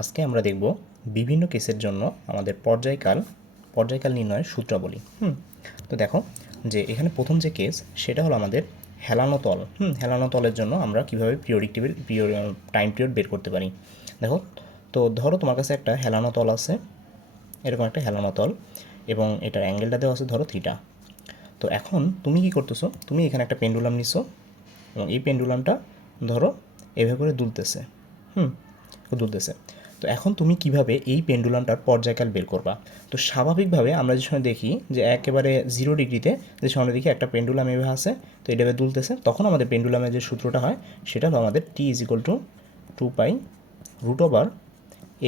আজকে আমরা দেখব বিভিন্ন কেসের জন্য আমাদের পর্যায়কাল পর্যায়কাল নির্ণয়ের সূত্রাবলী হুম? তো দেখো যে এখানে প্রথম যে কেস, সেটা হলো আমাদের হেলানো তল, হুম? হেলানো তলের জন্য আমরা কীভাবে পিরিয়ডিক টেবিল টাইম পিরিয়ড বের করতে পারি? দেখো, তো ধরো তোমার কাছে একটা হেলানো তল আছে, এরকম একটা হেলানো তল, এবং এটার অ্যাঙ্গেলটা দেওয়া আছে ধরো থিটা তো এখন তুমি কি করতেছো? তুমি এখানে একটা পেন্ডুলাম নিছো, এবং এই পেন্ডুলামটা ধরো এভাবে করে দুলতেছে, হুম? দুলতেছে। তো এখন তুমি কীভাবে এই পেন্ডুলামটার পর্যায়কাল বের করবা? তো স্বাভাবিকভাবে আমরা যে সময় দেখি যে একেবারে জিরো ডিগ্রিতে যে সময় দেখি একটা পেন্ডুলাম এভাবে আছে, তো এটা দুলতেছে, তখন আমাদের পেন্ডুলামের যে সূত্রটা হয় সেটা হলো আমাদের T is equal to two pi root over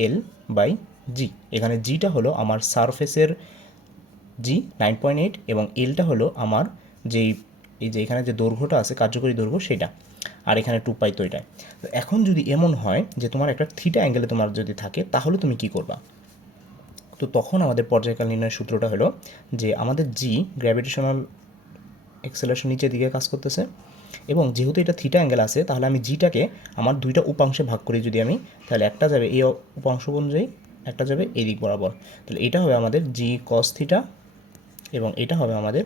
L by g এখানে জিটা হলো আমার সারফেসের জি নাইন পয়েন্ট এইট এবং এলটা হলো আমার যেই, এই যে এখানে যে দৈর্ঘ্যটা আছে, কার্যকরী দৈর্ঘ্য, সেটা। আর এখানে টু পাই তো এটাই। তো এখন যদি এমন হয় যে তোমার একটা থিটা অ্যাঙ্গেলে তোমার যদি থাকে, তাহলে তুমি কি করবা? তো তখন আমাদের পর্যায়কাল নির্ণয়ের সূত্রটা হলো যে আমাদের জি গ্র্যাভিটেশনাল এক্সেলেশন নিচের দিকে কাজ করতেছে এবং যেহেতু এটা থিটা অ্যাঙ্গেল আছে, তাহলে আমি জিটাকে আমার দুইটা উপাংশে ভাগ করি যদি আমি, তাহলে একটা যাবে এই উপাংশ অনুযায়ী, একটা যাবে এই দিক বরাবর। তাহলে এটা হবে আমাদের জি কস থিটা এবং এটা হবে আমাদের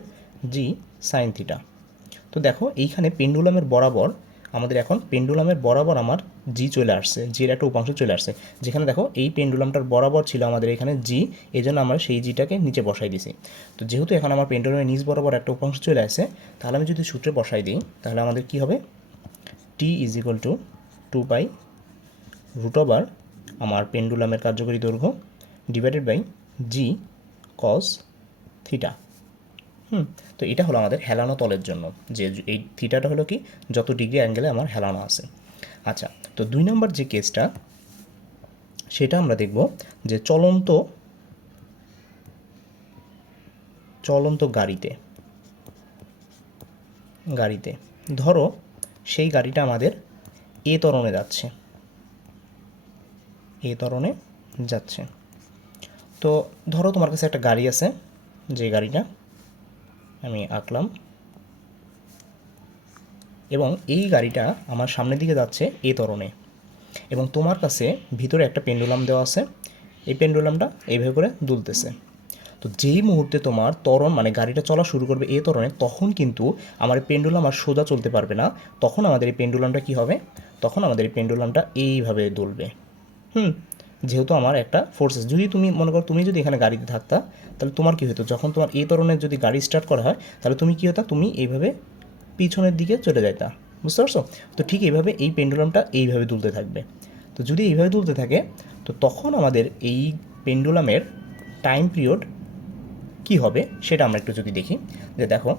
জি সাইন থিটা তো দেখো এইখানে পেন্ডুলামের বরাবর আমাদের এখন পেন্ডুলামের বরাবর আমার জি চলে আসছে জির একটা উপাংশ চলে আসছে। যেখানে দেখো, এই পেন্ডুলামটার বরাবর ছিল আমাদের এখানে জি এই জন্য আমরা সেই জিটাকে নিচে বসাই দিছি। তো যেহেতু এখন আমার পেন্ডুলামের নিচ বরাবর একটা উপাংশ চলে আসছে, তাহলে আমি যদি সূত্রে বসাই দিই, তাহলে আমাদের কি হবে? T is equal to two by root over আমার পেন্ডুলামের কার্যকরী দৈর্ঘ্য divided by g cos theta hmm, তো এটা হলো আমাদের হেলানো তলের জন্য। যে এই থিটাটা হলো কি, যত ডিগ্রি অ্যাঙ্গেলে আমার হেলানো আছে। আচ্ছা তো দুই নম্বর যে কেসটা সেটা আমরা দেখব যে চলন্ত চলন্ত গাড়িতে গাড়িতে, ধরো সেই গাড়িটা আমাদের এ তরণে যাচ্ছে। এ তরণে যাচ্ছে। তো ধরো তোমার কাছে একটা গাড়ি আছে, যে গাড়িটা আমি আঁকলাম। এবং এই গাড়িটা আমার সামনের দিকে যাচ্ছে এ তরণে। এবং তোমার কাছে ভিতরে একটা পেন্ডুলাম দেওয়া আছে। এই পেন্ডুলামটা এইভাবে করে দুলতেছে। তো যেই মুহূর্তে তোমার তরণ মানে গাড়িটা চলা শুরু করবে এ তরণে, তখন কিন্তু আমার পেন্ডুলাম আর সোজা চলতে পারবে না। তখন আমাদের এই পেন্ডুলামটা কী হবে? তখন আমাদের এই পেন্ডুলামটা এইভাবে দুলবে। হুম? যেহেতু আমার একটা ফোর্সেস যদি তুমি মনে করো তুমি যদি এখানে গাড়িতে থাকতা, তাহলে তোমার কী হতো যখন তোমার এই ধরনের যদি গাড়ি স্টার্ট করা হয়, তাহলে তুমি কী হতা তুমি এইভাবে পিছনের দিকে চলে যাইতা। বুঝতে পারছ? তো ঠিক এইভাবে এই পেন্ডুলামটা এইভাবে দুলতে থাকবে। তো যদি এইভাবে দুলতে থাকে, তো তখন আমাদের এই পেন্ডুলামের টাইম পিরিয়ড কি হবে? সেটা আমরা একটু যদি দেখি। যে দেখো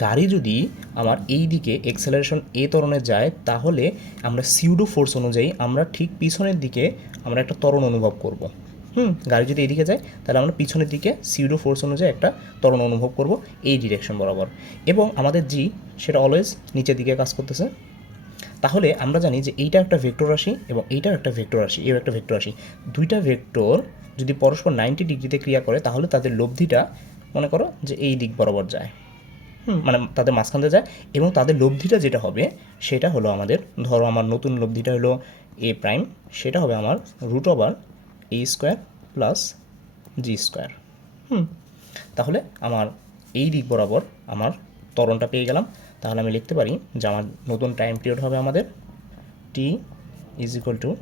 গাড়ি যদি আমার এই দিকে এক্সেলারেশন এ ত্বরণে যায়, তাহলে আমরা সিউডো ফোর্স অনুযায়ী আমরা ঠিক পিছনের দিকে আমরা একটা ত্বরণ অনুভব করব। হুম, গাড়ি যদি এদিকে যায়, তাহলে আমরা পিছনের দিকে সিউডো ফোর্স অনুযায়ী একটা ত্বরণ অনুভব করব এই ডিরেকশন বরাবর। এবং আমাদের জি সেটা অলওয়েজ নিচের দিকে কাজ করতেছে। তাহলে আমরা জানি যে এইটা একটা ভেক্টর রাশি এবং এইটাও একটা ভেক্টর রাশি, এও একটা ভেক্টর রাশি। দুইটা ভেক্টর যদি পরস্পর নাইনটি ডিগ্রিতে ক্রিয়া করে, তাহলে তাদের লব্ধিটা মনে করো যে এই দিক বরাবর যায়। মানে তাদের মাঝখান দিয়ে যায় এবং তাদের লব্ধিটা যেটা হবে সেটা হলো আমাদের ধরো আমার নতুন লব্ধিটা হলো এ প্রাইম সেটা হবে আমার root over a square plus g square hmm. তাহলে আমার এই দিক বরাবর আমার তরণটা পেয়ে গেলাম। তাহলে আমি লিখতে পারি যে আমার নতুন টাইম পিরিয়ড হবে আমাদের T is equal to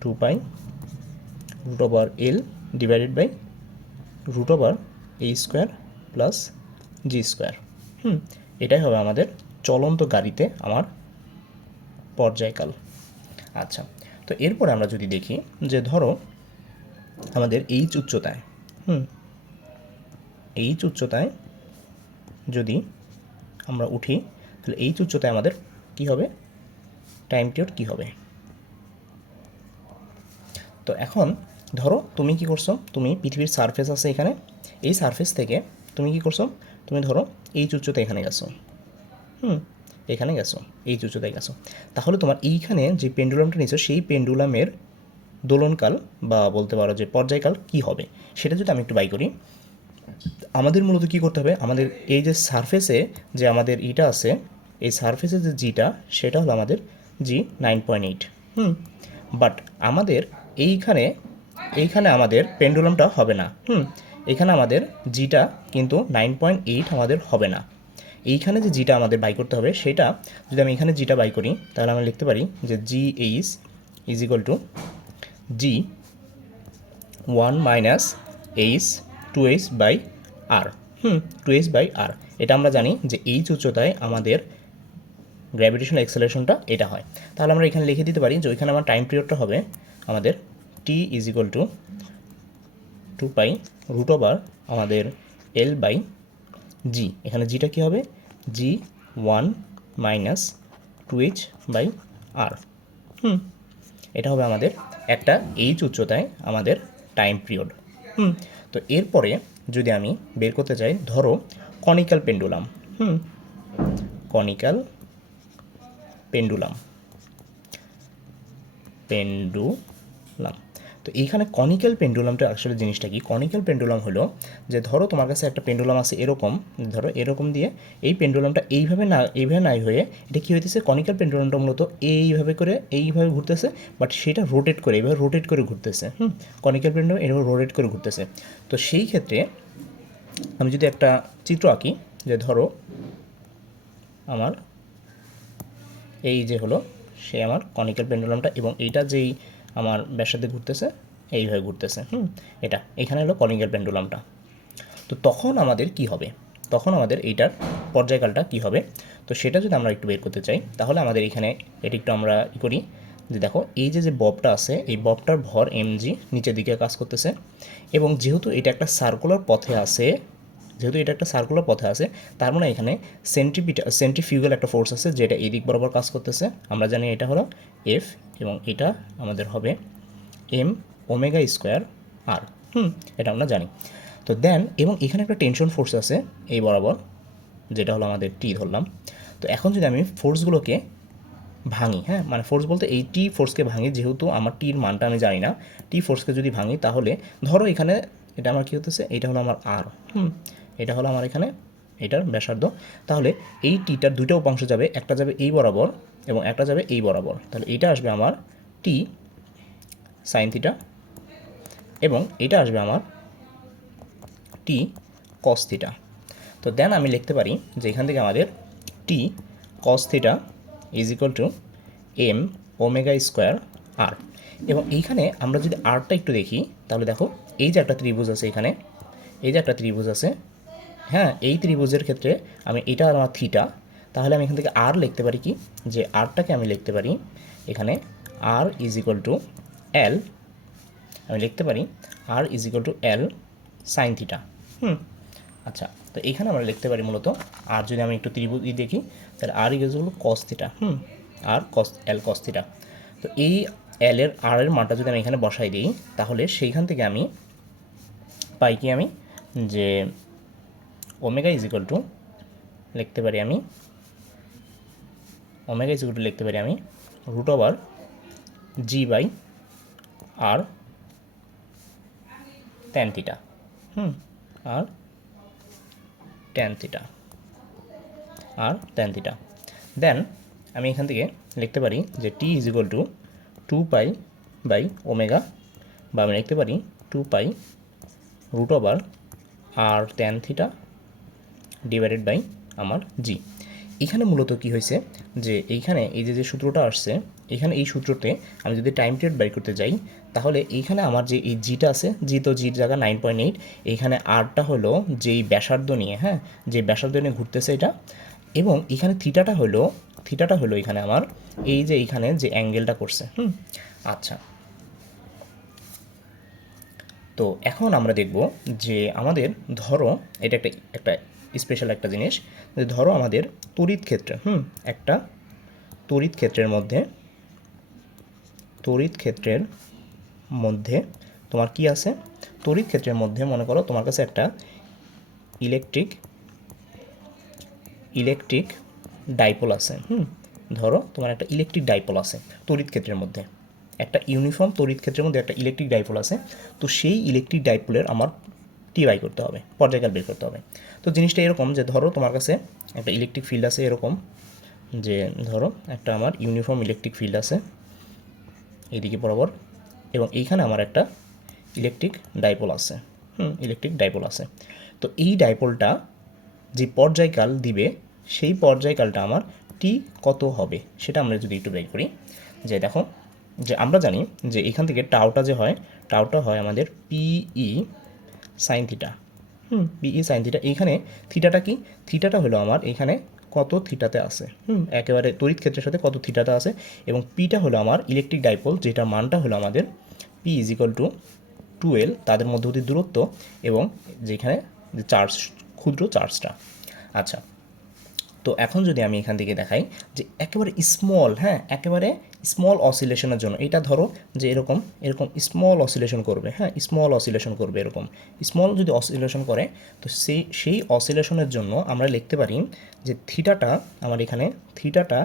two pi root over L divided by root over a square plus g square hmm, এটাই হবে আমাদের চলন্ত গাড়িতে আমার পর্যায়কাল। আচ্ছা তো এরপরে আমরা যদি দেখি যে ধরো আমাদের এইচ উচ্চতায়, হুম এইচ উচ্চতায় যদি আমরা উঠি, তাহলে এইচ উচ্চতায় আমাদের কি হবে? টাইম পিরিয়ড কী হবে? তো এখন ধরো তুমি কি করছ? তুমি পৃথিবীর সারফেস আছে এখানে। এই সারফেস থেকে তুমি কি করছ? তুমি ধরো এই উচ্চতা এখানে গেছো। হুম, এখানে গেছো, এই উচ্চতায় গেছো। তাহলে তোমার এইখানে যে পেন্ডুলামটা নিয়েছো, সেই পেন্ডুলামের দোলনকাল বা বলতে পারো যে পর্যায়কাল কি হবে? সেটা যদি আমি একটু বাই করি, আমাদের মূলত কী করতে হবে? আমাদের এই যে সারফেসে যে আমাদের ইটা আছে, এই সারফেসে যে জিটা, সেটা হলো আমাদের g nine point eight. Hmm but আমাদের এইখানে এইখানে আমাদের পেন্ডুলামটা হবে না। হুম এখানে আমাদের জিটা কিন্তু নাইন পয়েন্ট এইট আমাদের হবে না। এইখানে যে জিটা আমাদের বাই করতে হবে, সেটা যদি আমি এখানে জিটা বাই করি, তাহলে আমরা লিখতে পারি যে g h is equal to g one minus h two h by r hmm two h by r এটা আমরা জানি যে এইচ উচ্চতায় আমাদের গ্র্যাভিটেশনাল এক্সেলেশনটা এটা হয়। তাহলে আমরা এখানে লিখে দিতে পারি যে ওইখানে আমার টাইম পিরিয়ডটা হবে আমাদের T is equal to two pi root over আমাদের এল বাই জি এখানে জিটা কী হবে? G one minus two h by r hmm, এটা হবে আমাদের একটা এইচ উচ্চতায় আমাদের টাইম পিরিয়ড হুম, তো এরপরে যদি আমি বের করতে চাই ধরো conical pendulum hmm conical pendulum pendulum তো এইখানে কনিক্যাল পেন্ডুলামটা আসলে জিনিসটা কি? কনিক্যাল পেন্ডুলাম হলো যে ধরো তোমার কাছে একটা পেন্ডুলাম আছে এরকম, ধরো এরকম দিয়ে এই পেন্ডুলামটা এইভাবে না, এইভাবে নাই হয়ে এটা কী হইতেছে? কনিক্যাল পেন্ডুলামটা মূলত এইভাবে করে, এইভাবে ঘুরতেছে বাট সেটা রোটেট করে, এইভাবে রোটেট করে ঘুরতেছে, হুম? কনিক্যাল পেন্ডুলাম এইভাবে রোটেট করে ঘুরতেছে। তো সেই ক্ষেত্রে আমি যদি একটা চিত্র আঁকি, যে ধরো আমার এই যে হলো, সে আমার কনিক্যাল পেন্ডুলামটা এবং এইটা যেই আমার ব্যাসার্ধে ঘুরতেছে, এইভাবে ঘুরতেছে, হুম? এটা, এখানে হলো কলিঙ্গের পেন্ডুলামটা। তো তখন আমাদের কি হবে? তখন আমাদের এইটার পর্যায়কালটা কি হবে? তো সেটা যদি আমরা একটু বের করতে চাই, তাহলে আমাদের এখানে এটি একটু আমরা ই করি যে দেখো, এই যে যে ববটা আছে, এই ববটার ভর এমজি নিচের দিকে কাজ করতেছে এবং যেহেতু এটা একটা সার্কুলার পথে আছে যেহেতু এটা একটা সার্কুলার পথে আছে, তার মানে এখানে সেন্ট্রিপিটা সেন্ট্রিফিউগাল একটা ফোর্স আছে, যেটা এই দিক বরাবর কাজ করতেছে। আমরা জানি এটা হলো এফ এবং এটা আমাদের হবে এম ওমেগা স্কোয়ার আর হুম, এটা আমরা জানি। তো দেন এবং এখানে একটা টেনশন ফোর্স আছে এই বরাবর, যেটা হলো আমাদের টি ধরলাম। তো এখন যদি আমি ফোর্সগুলোকে ভাঙি হ্যাঁ মানে ফোর্স বলতে এই টি ফোর্সকে ভাঙি, যেহেতু আমার টির মানটা আমি জানি না টি ফোর্সকে যদি ভাঙি, তাহলে ধরো এখানে এটা আমার কী হতেছে? এটা হলো আমার আর হুম এটা হলো আমার এখানে, এটার ব্যাসার্ধ। তাহলে এই টিটার দুইটা উপাংশ যাবে, একটা যাবে এই বরাবর এবং একটা যাবে এই বরাবর। তাহলে এইটা আসবে আমার টি সাইন থিটা এবং এটা আসবে আমার টি কস থিটা তো দেন আমি লিখতে পারি যে এখান থেকে আমাদের T cos theta is equal to m omega square r এবং এইখানে আমরা যদি আরটা একটু দেখি, তাহলে দেখো এই যে একটা ত্রিভুজ আছে এখানে, এই যে একটা ত্রিভুজ আছে হ্যাঁ এই ত্রিভুজের ক্ষেত্রে আমি এটা আমার থিটা তাহলে আমি এখান থেকে আর লিখতে পারি কি? যে আরটাকে আমি লিখতে পারি, এখানে r is equal to L আমি লিখতে পারি r is equal to L sine theta hmm? আচ্ছা তো এখানে আমরা লিখতে পারি মূলত আর যদি আমি একটু ত্রিভুজ দেখি, তাহলে আর ইজ হলো কস থিটা হুম? আর কস এল কস থিটা তো এই এল এর আর এর মানটা যদি আমি এখানে বসাই দিই, তাহলে সেইখান থেকে আমি পাই কি আমি? যে ওমেগা ইজ ইকুয়াল টু লিখতে পারি আমি ওমেগা ইজ ইকুয়াল টু লিখতে পারি আমি root over g by r tan theta hmm r tan theta r tan theta then আমি এখান থেকে লিখতে পারি যে T is equal to two pi by omega বা আমি লিখতে পারি two pi root over r tan theta divided by আমার জি এখানে মূলত কি হয়েছে যে এইখানে এই যে যে সূত্রটা আসছে, এখানে এই সূত্রতে আমি যদি টাইম পিরিয়ড বের করতে যাই, তাহলে এইখানে আমার যে এই জিটা আছে জি তো জির জায়গা নাইন পয়েন্ট এইট এইখানে আরটা হলো যেই ব্যাসার্ধ নিয়ে হ্যাঁ? যে ব্যাসার্ধ নিয়ে ঘুরতেছে এটা। এবং এখানে থিটাটা হলো থিটাটা হলো এখানে আমার এই যে এইখানে যে অ্যাঙ্গেলটা করছে, হুম? আচ্ছা। তো এখন আমরা দেখব যে আমাদের, ধরো এটা একটা একটা স্পেশাল একটা জিনিস। যে ধরো আমাদের তড়িৎ ক্ষেত্রে, হুম, একটা তড়িৎ ক্ষেত্রের মধ্যে, তড়িৎ ক্ষেত্রের মধ্যে তোমার কি আছে? তড়িৎ ক্ষেত্রের মধ্যে মনে করো তোমার কাছে একটা ইলেকট্রিক ইলেকট্রিক ডাইপোল আছে, হুম, ধরো তোমার একটা ইলেকট্রিক ডাইপোল আছে তড়িৎ ক্ষেত্রের মধ্যে। একটা ইউনিফর্ম তড়িৎ ক্ষেত্রের মধ্যে একটা ইলেকট্রিক ডাইপোল আছে। তো সেই ইলেকট্রিক ডাইপোলের আমার টি বাই করতে হবে, পর্যায়কাল বের করতে হবে। তো জিনিসটা এরকম যে ধরো তোমার কাছে একটা ইলেকট্রিক ফিল্ড আছে এরকম, যে ধরো একটা আমার ইউনিফর্ম ইলেকট্রিক ফিল্ড আছে এদিকে বরাবর, এবং এইখানে আমার একটা ইলেকট্রিক ডাইপোল আছে, হুম ইলেকট্রিক ডাইপোল আছে। তো এই ডাইপোলটা যে পর্যায়কাল দিবে, সেই পর্যায়কালটা আমার টি কত হবে, সেটা আমরা যদি একটু বের করি। যে দেখো, যে আমরা জানি যে এখান থেকে টাউটা যে হয় টাউটা হয় আমাদের pE sine theta hmm. PE sine theta এইখানে থিটাটা কি? থিটাটা হলো আমার এখানে কত থিটাতে আছে। হুম। একেবারে তড়িৎ ক্ষেত্রের সাথে কত থিটাতে আছে। এবং পিটা হলো আমার ইলেকট্রিক ডাইপোল যেটার মানটা হলো আমাদের p is equal to twelve তাদের মধ্যবর্তী দূরত্ব এবং যেখানে যে চার্জ ক্ষুদ্র চার্জটা আচ্ছা তো এখন যদি আমি এখান থেকে দেখাই যে একেবারে স্মল হ্যাঁ একেবারে স্মল অসিলেশনের জন্য, এটা ধরো যে এরকম এরকম স্মল অসিলেশন করবে হ্যাঁ স্মল অসিলেশন করবে এরকম। স্মল যদি অসিলেশন করে, তো সেই সেই অসিলেশনের জন্য আমরা লিখতে পারি যে থিটাটা আমার এখানে থিটাটা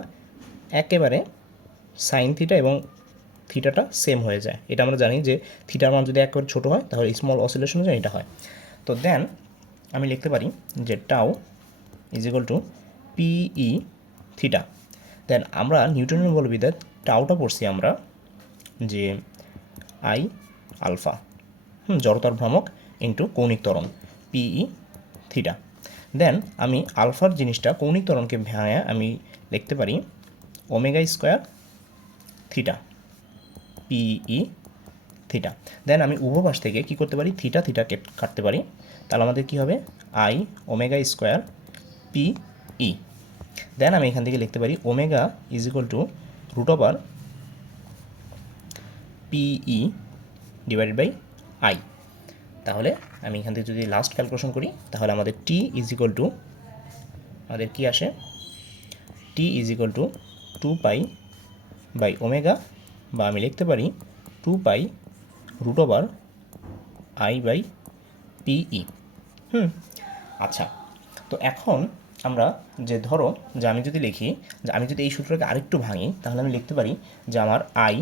একেবারে সাইন থিটা এবং থিটাটা সেম হয়ে যায়। এটা আমরা জানি যে থিটার মান যদি একেবারে ছোটো হয়, তাহলে স্মল অসিলেশনের জন্য এটা হয়। তো দেন আমি লিখতে পারি যে tau is equal to pE theta then আমরা নিউটনের বলবিদ্যার টাউটা পড়ছি আমরা, যে আই আলফা হুম, জড়তার ভ্রামক ইন্টু কৌণিক ত্বরণ পিই থিটা দেন আমি আলফার জিনিসটা কৌণিক ত্বরণকে ভেঙে আমি লিখতে পারি omega square theta pE theta then আমি উভয় পাশ থেকে কী করতে পারি থিটা থিটা কেট কাটতে পারি। তাহলে আমাদের কী হবে? I omega square p E then আমি এখান থেকে লিখতে পারি omega is equal to root over pE divided by I তাহলে আমি এখান থেকে যদি লাস্ট ক্যালকুলেশন করি, তাহলে আমাদের টি ইজ ইকুয়াল টু আমাদের কী আসে? T is equal to two pi by omega বা আমি লিখতে পারি two pi root over I by pE hmm আচ্ছা তো এখন আমরা যে ধরো যে আমি যদি লিখি, যে আমি যদি এই সূত্রটাকে আরেকটু ভাঙি, তাহলে আমি লিখতে পারি যে আমার আই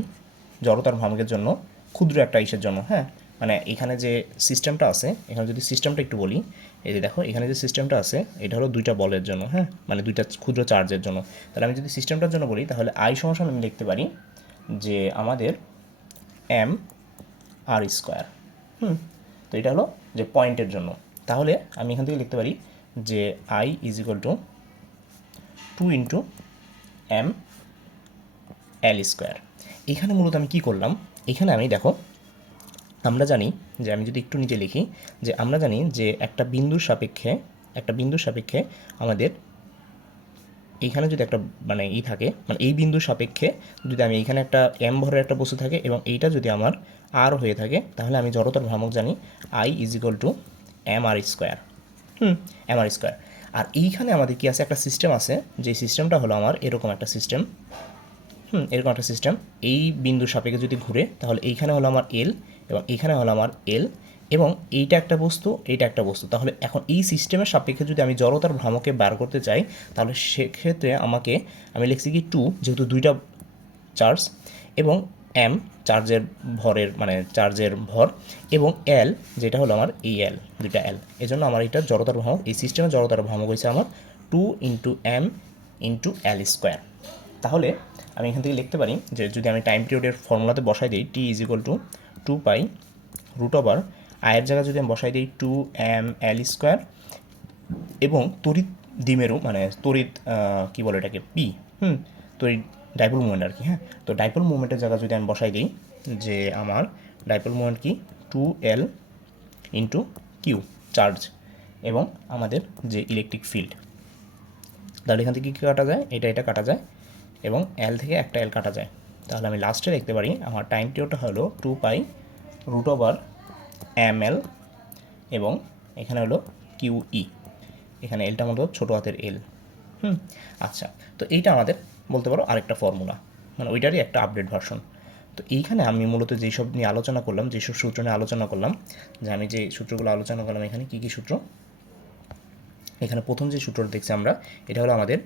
জড়তার ভ্রামকের জন্য ক্ষুদ্র একটা ইসের জন্য হ্যাঁ? মানে এখানে যে সিস্টেমটা আছে, এখানে যদি সিস্টেমটা একটু বলি, এই যে দেখো, এখানে যে সিস্টেমটা আছে, এটা হলো দুইটা বলের জন্য হ্যাঁ? মানে দুইটা ক্ষুদ্র চার্জের জন্য। তাহলে আমি যদি সিস্টেমটার জন্য বলি, তাহলে আই সমস্যা আমি লিখতে পারি যে আমাদের এম আর স্কোয়ার হুম? তো এটা হলো যে পয়েন্টের জন্য। তাহলে আমি এখান থেকে লিখতে পারি যে I is equal to two into m l square এখানে মূলত আমি কি করলাম? এখানে আমি দেখো, আমরা জানি যে আমি যদি একটু নিচে লিখি যে আমরা জানি যে একটা বিন্দুর সাপেক্ষে, একটা বিন্দুর সাপেক্ষে আমাদের এইখানে যদি একটা মানে ই থাকে মানে এই বিন্দুর সাপেক্ষে যদি আমি এইখানে একটা এম ভরের একটা বস্তু থাকে এবং এইটা যদি আমার আর হয়ে থাকে, তাহলে আমি জড়তার ভ্রামক জানি I is equal to m r square hmm m r square আর এইখানে আমাদের কি আছে? একটা সিস্টেম আছে, যে সিস্টেমটা হলো আমার এরকম একটা সিস্টেম হুম, এরকম একটা সিস্টেম এই বিন্দুর সাপেক্ষে যদি ঘুরে, তাহলে এইখানে হলো আমার এল এবং এইখানে হলো আমার এল এবং এইটা একটা বস্তু, এইটা একটা বস্তু। তাহলে এখন এই সিস্টেমের সাপেক্ষে যদি আমি জড়তার ভ্রামকে বার করতে চাই, তাহলে সেক্ষেত্রে আমাকে, আমি লিখছি কি টু যেহেতু দুইটা চার্জ এবং এম চার্জের ভরের মানে চার্জের ভর, এবং এল যেটা হলো আমার এই এল দুইটা এল এই জন্য আমার এটা জড়তার ভ্রামক, এই সিস্টেমের জড়তার ভ্রামক হয়েছে আমার two into m into l square তাহলে আমি এখান থেকে লিখতে পারি যে যদি আমি টাইম পিরিয়ডের ফর্মুলাতে বসাই দিই T is equal to two pi root over আয়ের জায়গায় যদি আমি বসাই দিই টু এম এল স্কোয়ার এবং তড়িৎ দ্বিমেরু মানে তড়িৎ কী বলে এটাকে? পি হুম, তড়িৎ ডাইপোল মুভমেন্ট আর কি হ্যাঁ? তো ডাইপোল মুভমেন্টের জায়গায় যদি আমি বসাই দিই, যে আমার ডাইপোল মুভমেন্ট কি? Two l into q charge এবং আমাদের যে ইলেকট্রিক ফিল্ড তাহলে এখান থেকে কী কাটা যায়? এটা এটা কাটা যায়, এবং এল থেকে একটা এল কাটা যায়। তাহলে আমি লাস্টে দেখতে পারি, আমার টাইম পিরিয়ডটা হলো two pi root over m l এবং এখানে হলো কিউ ই এখানে এলটা মতো ছোটো হাতের এল হুম? আচ্ছা তো এইটা আমাদের বলতে পারো আরেকটা ফর্মুলা মানে ওইটারই একটা আপডেট ভার্সন তো এইখানে আমি মূলত যেসব নিয়ে আলোচনা করলাম, যেসব সূত্র নিয়ে আলোচনা করলাম, যে আমি যে সূত্রগুলো আলোচনা করলাম, এখানে কী কী সূত্র? এখানে প্রথম যে সূত্রটা দেখছি আমরা, এটা হলো আমাদের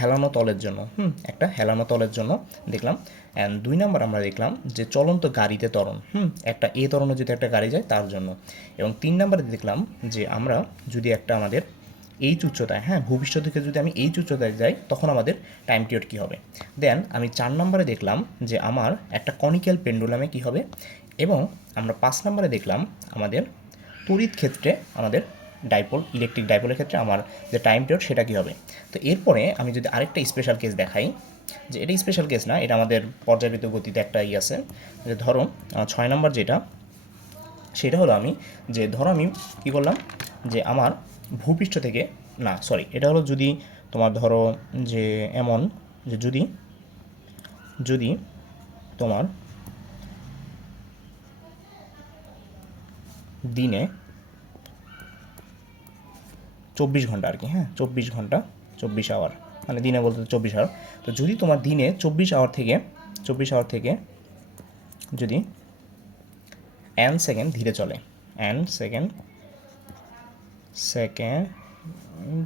হেলানো তলের জন্য। হুম, একটা হেলানো তলের জন্য দেখলাম। অ্যান্ড দুই নম্বর আমরা দেখলাম যে চলন্ত গাড়িতে তরণ হুম, একটা এ ত্বরণে যদি একটা গাড়ি যায় তার জন্য। এবং তিন নাম্বারে দেখলাম যে আমরা যদি একটা আমাদের এইচ উচ্চতায় হ্যাঁ ভূপৃষ্ঠ থেকে যদি আমি এইচ উচ্চতায় যাই, তখন আমাদের টাইম পিরিয়ড কী হবে? দেন আমি চার নম্বরে দেখলাম যে আমার একটা কনিক্যাল পেন্ডুলামে কী হবে? এবং আমরা পাঁচ নম্বরে দেখলাম আমাদের তড়িৎ ক্ষেত্রে আমাদের ডাইপোল ইলেকট্রিক ডাইপোলের ক্ষেত্রে আমার যে টাইম পিরিয়ড সেটা কী হবে? তো এরপরে আমি যদি আরেকটা স্পেশাল কেস দেখাই, যে এটা স্পেশাল কেস না, এটা আমাদের পর্যাবৃত গতিতে একটা ই আছে, যে ধরো ছয় নম্বর যেটা, সেটা হলো আমি, যে ধরো আমি কী করলাম যে আমার ভূপৃষ্ঠ থেকে, না সরি এটা হলো যদি তোমার ধরো যে এমন, যে যদি যদি তোমার দিনে চব্বিশ ঘণ্টা আর কি হ্যাঁ চব্বিশ ঘণ্টা, চব্বিশ আওয়ার মানে দিনে বলতে চব্বিশ আওয়ার তো যদি তোমার দিনে চব্বিশ আওয়ার থেকে, চব্বিশ আওয়ার থেকে যদি এন সেকেন্ড ধীরে চলে n second second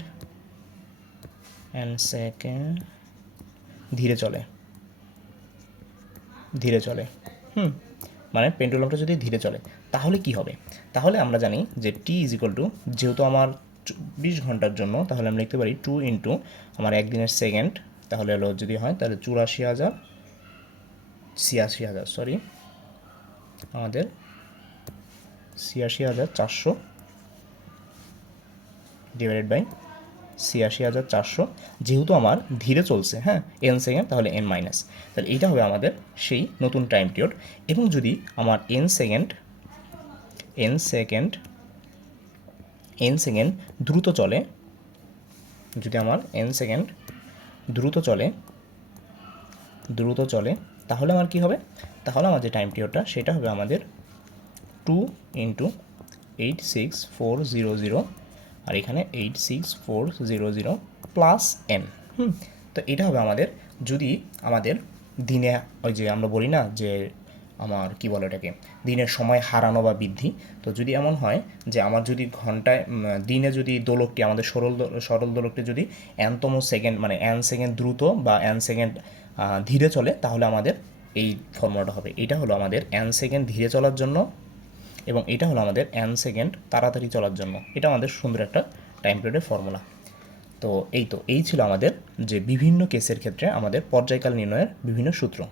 n second ধীরে চলে ধীরে চলে, হুম মানে পেন্ডুলামটা যদি ধীরে চলে, তাহলে কি হবে? তাহলে আমরা জানি যে টি ইজ ইকুয়াল টু যেহেতু আমার চব্বিশ ঘণ্টার জন্য, তাহলে আমরা লিখতে পারি টু ইন্টু আমার একদিনের সেকেন্ড তাহলে হলো যদি হয়, তাহলে চুরাশি হাজার, ছিয়াশি হাজার সরি আমাদের ছিয়াশি হাজার চারশো ডিভাইডেড বাই ছিয়াশি হাজার চারশো। যেহেতু আমার ধীরে চলছে হ্যাঁ এন সেকেন্ড তাহলে এন মাইনাস তাহলে এইটা হবে আমাদের সেই নতুন টাইম পিরিয়ড এবং যদি আমার n second n second n second দ্রুত চলে, যদি আমার এন সেকেন্ড দ্রুত চলে দ্রুত চলে, তাহলে আমার কি হবে? তাহলে আমার যে টাইম পিরিয়ডটা সেটা হবে আমাদের two into eight six four zero zero আর এখানে eight six four zero zero plus n hmm, তো এটা হবে আমাদের যদি আমাদের দিনে, ওই যে আমরা বলি না যে আমার কি বলে এটাকে দিনের সময় হারানো বা বৃদ্ধি, তো যদি এমন হয় যে আমার যদি ঘন্টায় দিনে যদি দোলকটি, আমাদের সরল সরল দোলকটি যদি এনতম সেকেন্ড মানে এন সেকেন্ড দ্রুত বা এন সেকেন্ড ধীরে চলে, তাহলে আমাদের এই ফর্মুলাটা হবে। এটা হলো আমাদের এন সেকেন্ড ধীরে চলার জন্য এবং এটা হলো আমাদের অ্যান সেকেন্ড তাড়াতাড়ি চলার জন্য। এটা আমাদের সুন্দর একটা টাইম পিরিয়ডের ফর্মুলা তো এই তো, এই ছিল আমাদের যে বিভিন্ন কেসের ক্ষেত্রে আমাদের পর্যায়কাল নির্ণয়ের বিভিন্ন সূত্র।